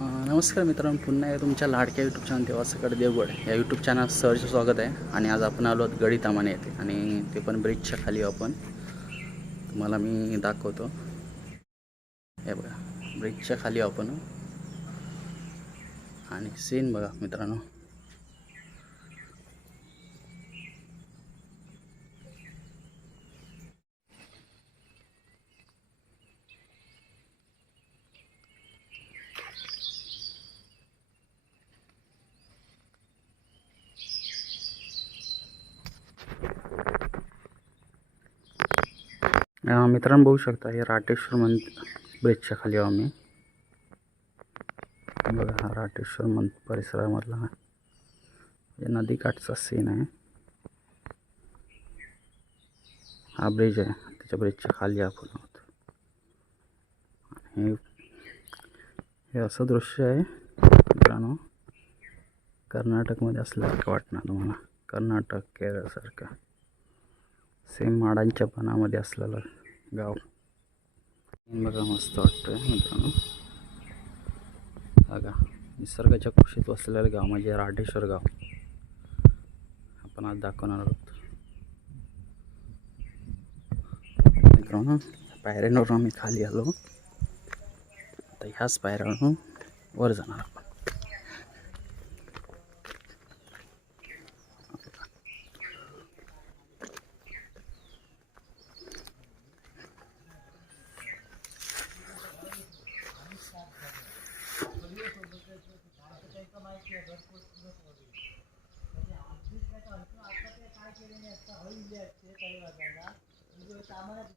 नमस्कार मित्रांनो पुन्हा एक तुमच्या लाडक्या यूट्यूब चॅनल देवासकडे देवगड या यूट्यूब चॅनल सहर्ष स्वागत आहे. आणि आज आपण आलो आहोत गडी तामाने येथे. आणि ते पण ब्रिजच्या खाली आपण. तुम्हाला मी दाखवतो. हे बघा ब्रिजच्या खाली आपण. आणि सीन बघा मित्रांनो. मित्रांनो बघू शकता, हे राटेश्वर मंदिर ब्रिजच्या खाली आहो आम्ही. बघा, हा राटेश्वर हा. हे नदीकाठचा सीन आहे. हा ब्रिज आहे. त्याच्या ब्रिजच्या खाली आपण हे दृश्य आहे, मित्रांनो. कर्नाटकमध्ये असल्यासारखं वाटणार तुम्हाला. कर्नाटक केरळसारखं. सेम माडांच्या पानामध्ये असलेलं गाव. बघा मस्त वाटतंय मित्रांनो. बघा निसर्गाच्या कुशीत वसलेलं गाव म्हणजे राढेश्वर गाव. आपण आज दाखवणार आहोत. मित्रांनो पायऱ्यांवरून आम्ही खाली आलो. आता ह्याच पायऱ्यावरून वर जाणार आपण. ಸಾಮಾನ್ಯ